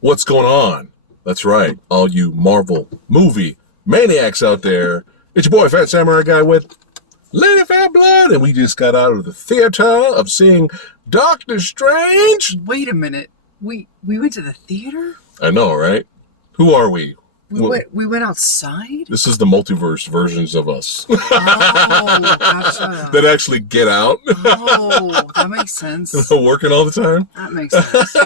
What's going on? That's right, all you Marvel movie maniacs out there. It's your boy, Fat Samurai Guy with Lady Fat Blood, and we just got out of the theater of seeing Doctor Strange. Wait a minute. We went to the theater? I know, right? Who are we? We went outside? This is the multiverse versions of us. Oh, gotcha. That actually get out. Oh, that makes sense. Working all the time. That makes sense.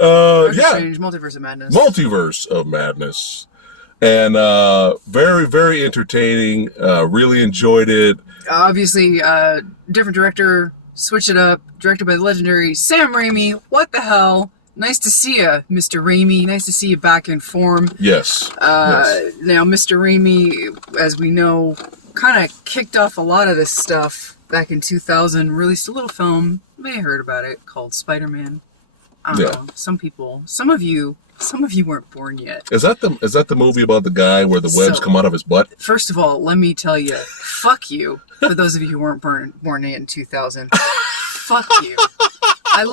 Yeah. Strange, Multiverse of Madness. Multiverse of Madness. And very, very entertaining. Really enjoyed it. Obviously, different director, switched it up, directed by the legendary Sam Raimi. What the hell? Nice to see you, Mr. Raimi. Nice to see you back in form. Yes. Yes. Now, Mr. Raimi, as we know, kind of kicked off a lot of this stuff back in 2000. Released a little film. You may have heard about it, called Spider-Man. I don't know. Some of you weren't born yet. Is that the movie about the guy where the webs come out of his butt? First of all, let me tell you, fuck you. For those of you who weren't born in 2000, fuck you. I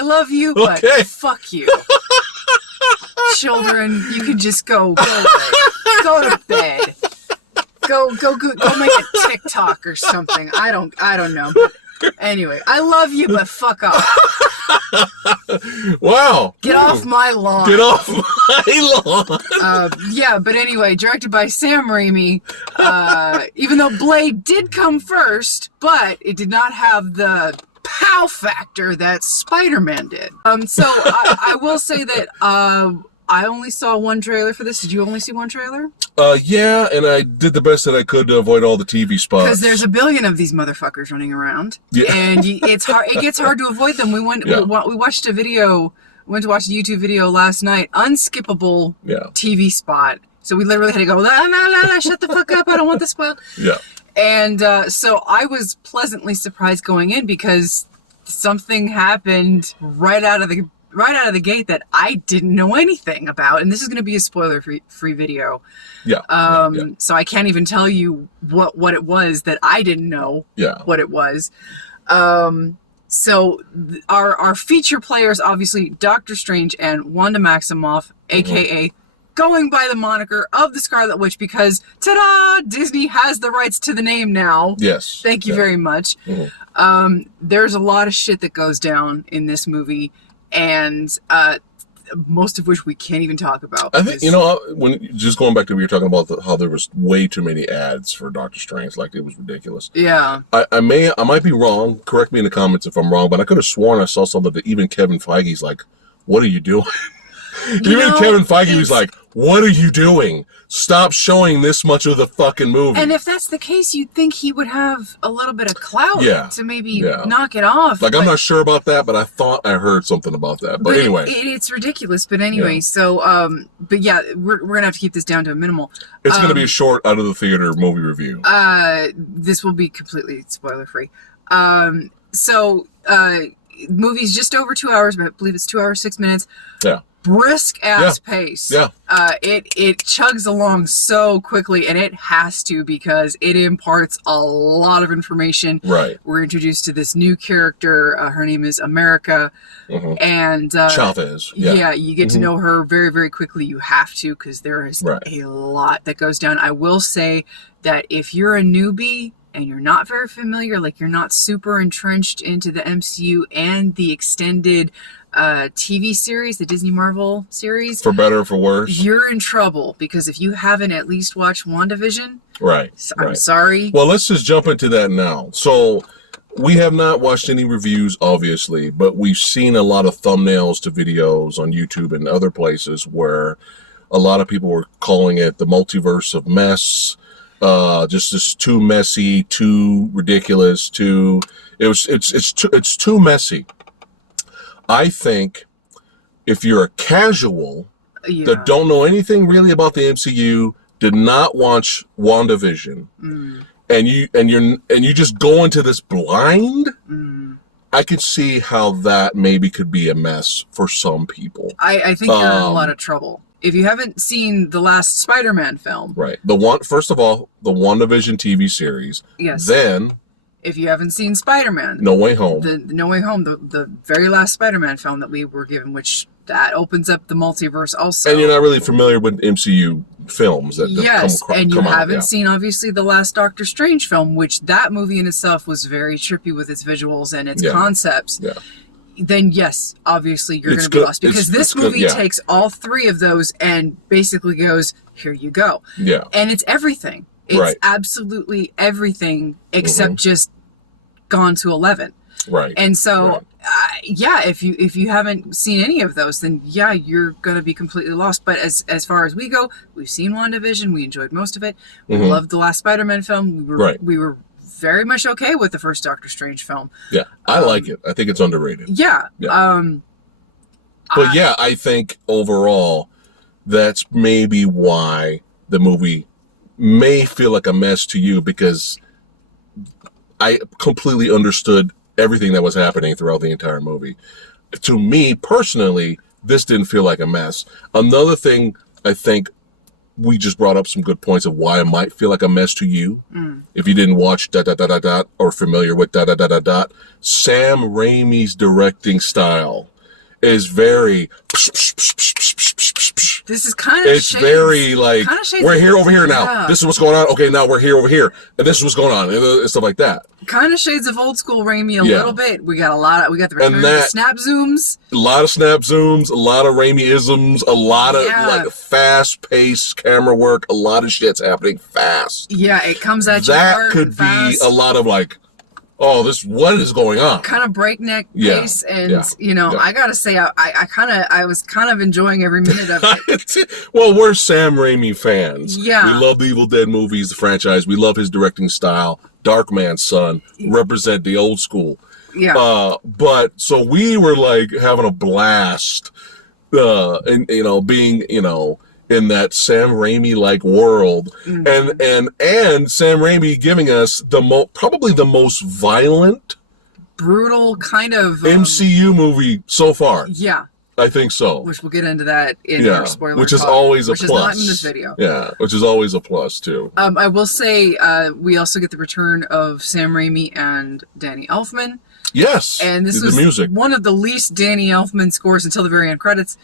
love you, but fuck you. Children, you can just go away. Go to bed. Go make a TikTok or something. I don't know. But anyway, I love you, but fuck off. Wow. Get off my lawn. Get off my lawn. Yeah, but anyway, directed by Sam Raimi. Even though Blade did come first, but it did not have the pow factor that Spider-Man did. So I will say that I only saw one trailer for this. Did you only see one trailer? Yeah, and I did the best that I could to avoid all the TV spots. Because there's a billion of these motherfuckers running around, and it's hard. It gets hard to avoid them. We watched a video. Went to watch a YouTube video last night. Unskippable TV spot. So we literally had to go, la, la, la, la, shut the fuck up. I don't want this spoiled. Yeah. And so I was pleasantly surprised going in because something happened right out of the gate that I didn't know anything about, and this is going to be a spoiler-free video. Yeah. So I can't even tell you what it was that I didn't know. What it was. So our feature players, obviously, Doctor Strange and Wanda Maximoff, aka going by the moniker of the Scarlet Witch, because ta-da! Disney has the rights to the name now. Yes. Thank you very much. There's a lot of shit that goes down in this movie, and most of which we can't even talk about. I think, when just going back to what you were talking about how there was way too many ads for Doctor Strange, like it was ridiculous. Yeah. I might be wrong. Correct me in the comments if I'm wrong, but I could have sworn I saw something that even Kevin Feige's like, "What are you doing?" Kevin Feige was like, "What are you doing? Stop showing this much of the fucking movie." And if that's the case, you'd think he would have a little bit of clout to maybe knock it off. Like, I'm not sure about that, but I thought I heard something about that. But anyway. It's ridiculous. But anyway, so, but yeah, we're going to have to keep this down to a minimal. It's going to be a short out of the theater movie review. This will be completely spoiler-free. Movie's just over 2 hours, but I believe it's 2 hours, 6 minutes. Yeah. Brisk ass pace. Yeah. It chugs along so quickly, and it has to, because it imparts a lot of information. Right. We're introduced to this new character. Her name is America. And Chavez. Yeah, you get to know her very, very quickly. You have to, because there is a lot that goes down. I will say that if you're a newbie and you're not very familiar, like you're not super entrenched into the MCU and the extended TV series, the Disney Marvel series, for better or for worse, you're in trouble, because if you haven't at least watched WandaVision, I'm sorry. Well, let's just jump into that now. So we have not watched any reviews, obviously, but we've seen a lot of thumbnails to videos on YouTube and other places where a lot of people were calling it the Multiverse of Mess. Just too messy, too ridiculous, it's too messy. I think if you're a casual that don't know anything really about the MCU, did not watch WandaVision, and you just go into this blind, I could see how that maybe could be a mess for some people. I think you're in a lot of trouble. If you haven't seen the last Spider-Man film. Right. First of all, the WandaVision TV series. Yes. Then if you haven't seen Spider-Man. No Way Home. The No Way Home, the very last Spider-Man film that we were given, which that opens up the multiverse also. And you're not really familiar with MCU films that and you haven't out. seen obviously the last Doctor Strange film, which that movie in itself was very trippy with its visuals and its concepts. Yeah. Then yes, obviously you're going to be lost, because this movie takes all three of those and basically goes, here you go. Yeah. And it's everything. It's absolutely everything except just gone to 11. Right. And so, if you haven't seen any of those, then you're going to be completely lost. But as far as we go, we've seen WandaVision. We enjoyed most of it. We loved the last Spider-Man film. We were very much okay with the first Doctor Strange film. Yeah, I like it. I think it's underrated. Yeah. But I think overall, that's maybe why the movie may feel like a mess to you, because I completely understood everything that was happening throughout the entire movie. To me personally, this didn't feel like a mess. Another thing, I think we just brought up some good points of why it might feel like a mess to you if you didn't watch ... or familiar with ... Sam Raimi's directing style is very... This is kind of it's very like, we're here over here now. Yeah. This is what's going on. Okay, now we're here over here, and this is what's going on, and stuff like that. Kind of shades of old school Raimi a little bit. We got we got the return of the snap zooms. A lot of snap zooms, a lot of Raimi-isms, a lot of like fast-paced camera work. A lot of shit's happening fast. Yeah, it comes at you that hard could and fast. be a lot of like, what is going on? Kind of breakneck pace, and I gotta say, I was kind of enjoying every minute of it. Well, we're Sam Raimi fans. Yeah, we love the Evil Dead movies, the franchise. We love his directing style. Darkman's Son represent the old school. Yeah. But so we were like having a blast, and being in that Sam Raimi like world, and Sam Raimi giving us probably the most violent, brutal kind of MCU movie so far. Yeah, I think so. Which we'll get into that in our spoiler which is talk, always a which plus. Which is not in this video. Yeah, which is always a plus too. I will say we also get the return of Sam Raimi and Danny Elfman. Yes, and this was music. One of the least Danny Elfman scores until the very end credits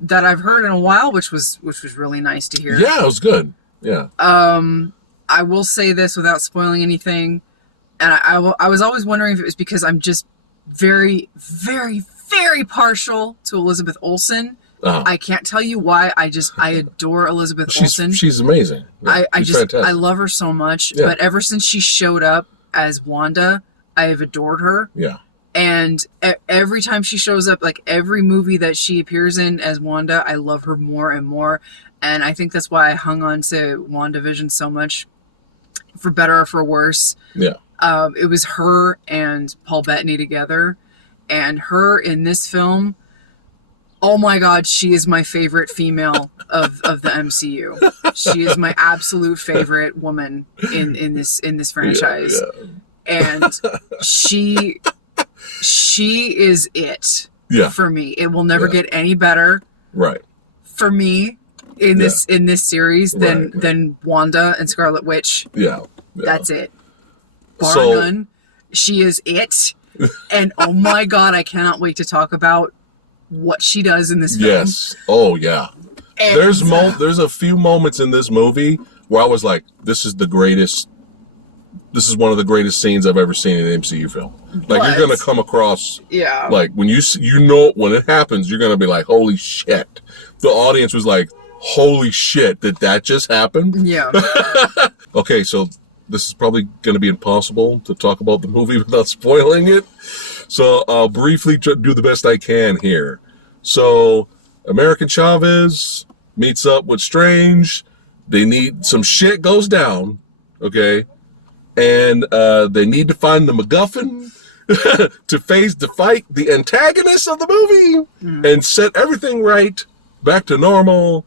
that I've heard in a while, which was really nice to hear. Yeah, it was good. Yeah. I will say this without spoiling anything, and I was always wondering if it was because I'm just very, very, very partial to Elizabeth Olsen. I can't tell you why. I adore Elizabeth Olsen. She's amazing. Yeah, she's fantastic. I love her so much. Yeah. But ever since she showed up as Wanda, I have adored her. Yeah. And every time she shows up, like every movie that she appears in as Wanda, I love her more and more. And I think that's why I hung on to WandaVision so much, for better or for worse. Yeah. It was her and Paul Bettany together. And her in this film, oh my God, she is my favorite female of the MCU. She is my absolute favorite woman in this franchise. Yeah. And she is it for me. It will never get any better. Right. For me in this series than Wanda and Scarlet Witch. Yeah. That's it. Bar none. She is it. And oh my God, I cannot wait to talk about what she does in this film. Yes. Oh yeah. And there's a few moments in this movie where I was like, this is one of the greatest scenes I've ever seen in an MCU film. Like, you're gonna come across, like when when it happens, you're gonna be like, holy shit. The audience was like, holy shit, did that just happen? Yeah. Okay, so this is probably gonna be impossible to talk about the movie without spoiling it. So I'll briefly do the best I can here. So American Chavez meets up with Strange. Some shit goes down, okay? And they need to find the MacGuffin to fight the antagonist of the movie and set everything right, back to normal.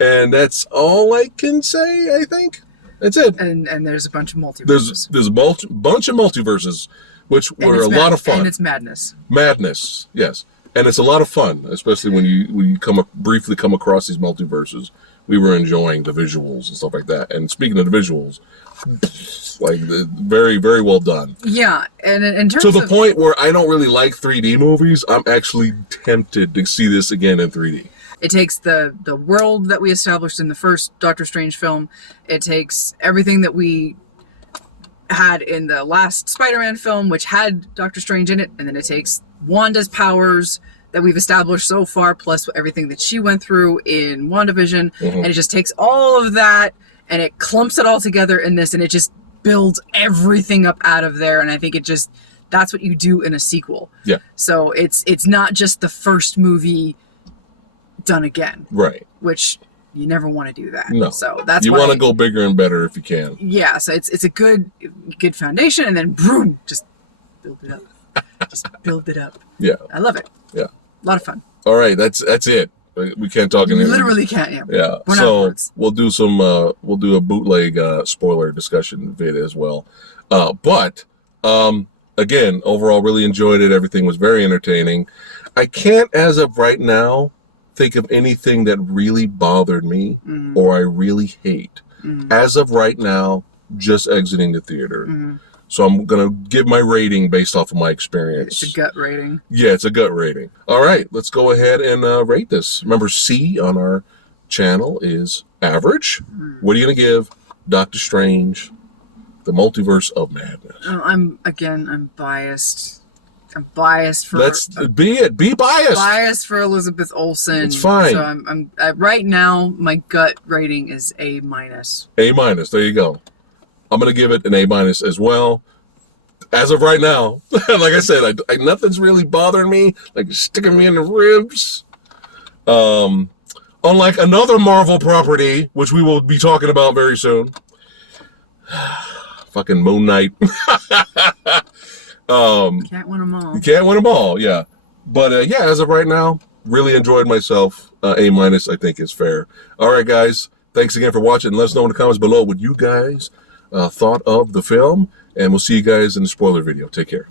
And that's all I can say, I think. That's it. And there's a bunch of multiverses. There's a bunch of multiverses, which were a lot of fun. And it's madness. Madness, yes. And it's a lot of fun, especially when you briefly come across these multiverses. We were enjoying the visuals and stuff like that. And speaking of the visuals, Like, very, very well done. Yeah, and in terms to the of, point where I don't really like 3D movies, I'm actually tempted to see this again in 3D. It takes the world that we established in the first Doctor Strange film. It takes everything that we had in the last Spider-Man film, which had Doctor Strange in it, and then it takes Wanda's powers that we've established so far, plus everything that she went through in WandaVision, and it just takes all of that, and it clumps it all together in this, and it just builds everything up out of there, and I think that's what you do in a sequel. Yeah. So it's not just the first movie done again. Right. Which you never want to do that. No. So that's you want to go bigger and better if you can. Yeah. So it's a good foundation, and then boom, just build it up. Just build it up. Yeah. I love it. Yeah. A lot of fun. All right. That's it. We can't talk anymore. Literally can't. Yeah. Yeah. So we'll do a bootleg spoiler discussion vid as well. But again, overall, really enjoyed it. Everything was very entertaining. I can't, as of right now, think of anything that really bothered me or I really hate. As of right now, just exiting the theater. So I'm going to give my rating based off of my experience. It's a gut rating. Yeah, it's a gut rating. All right, let's go ahead and rate this. Remember, C on our channel is average. What are you going to give Doctor Strange, the Multiverse of Madness? I'm biased. I'm biased for... Be biased. Biased for Elizabeth Olsen. It's fine. So I'm right now, my gut rating is A-. A-, there you go. I'm going to give it an A- as well. As of right now, like I said, nothing's really bothering me, like sticking me in the ribs. Unlike another Marvel property, which we will be talking about very soon. Fucking Moon Knight. Can't win them all. You can't win them all, yeah. But yeah, as of right now, really enjoyed myself. A- I think is fair. All right, guys. Thanks again for watching. Let us know in the comments below what you guys thought of the film, and we'll see you guys in the spoiler video. Take care.